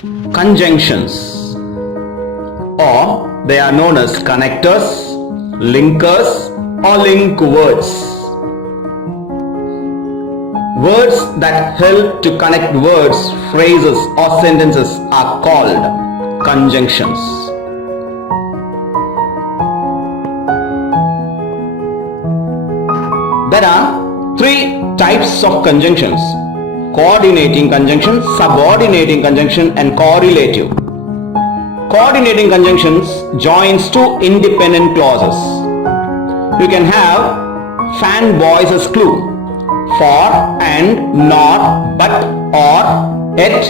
Conjunctions, or they are known as connectors, linkers, or link words. Words that help to connect words, phrases, or sentences are called conjunctions. There are three types of conjunctions: coordinating conjunction, subordinating conjunction, and correlative. Coordinating conjunctions joins two independent clauses. You can have fanboys as clue: for, and, not, but, or, yet,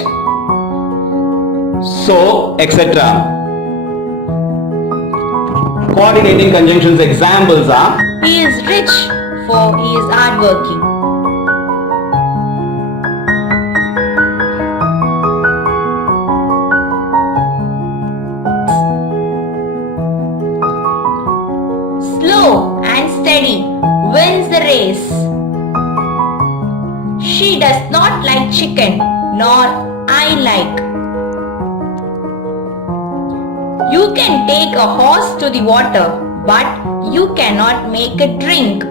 so, etc. Coordinating conjunctions examples are: He is rich, for he is hardworking. Slow and steady wins the race. She does not like chicken, nor I like. You can take a horse to the water, but you cannot make it drink.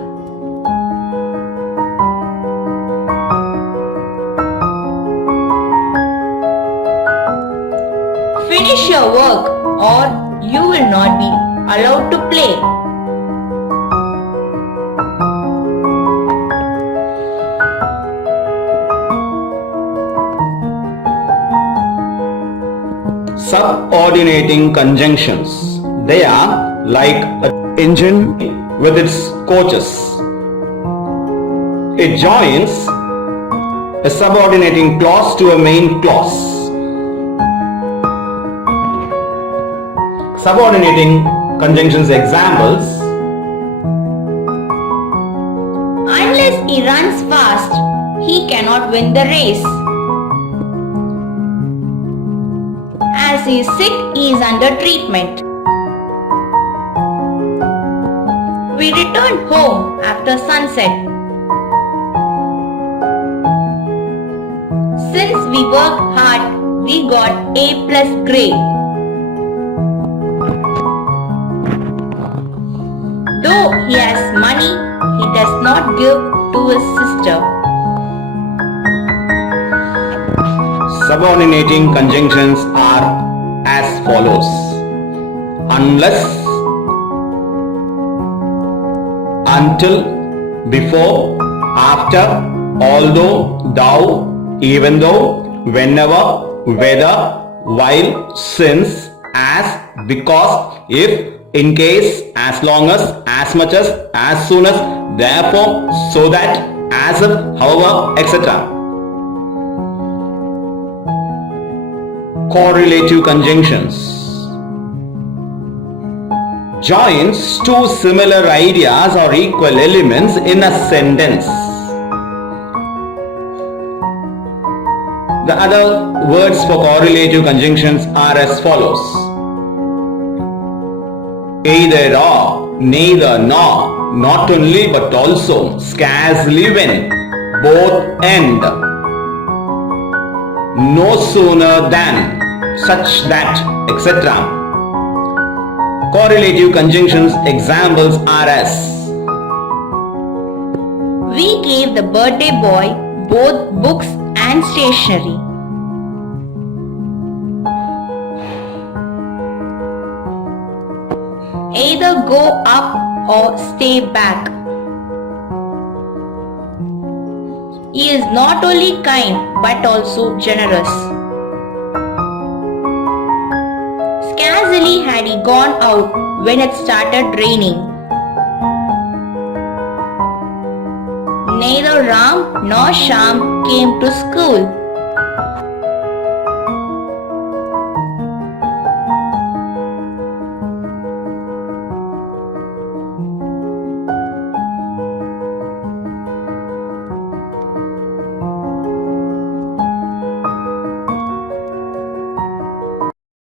Finish your work, or you will not be allowed to play. Subordinating conjunctions. They are like an engine with its coaches. It joins a subordinating clause to a main clause. Subordinating conjunctions examples: Unless he runs fast, he cannot win the race. As he is sick, he is under treatment. We returned home after sunset. Since we worked hard, we got A+ grade. Though he has money, he does not give to his sister. Subordinating conjunctions are as follows: unless, until, before, after, although, though, even though, whenever, whether, while, since, as, because, if, in case, as long as much as soon as, therefore, so that, as if, however, etc. Correlative conjunctions joins two similar ideas or equal elements in a sentence. The other words for correlative conjunctions are as follows: either or, neither nor, not only but also, scarcely when, both and, no sooner than, such that, etc. Correlative conjunctions examples are as: We gave the birthday boy both books and stationery. Either go up or stay back. He is not only kind but also generous. Scarcely had he gone out when it started raining. Neither Ram nor Sham came to school.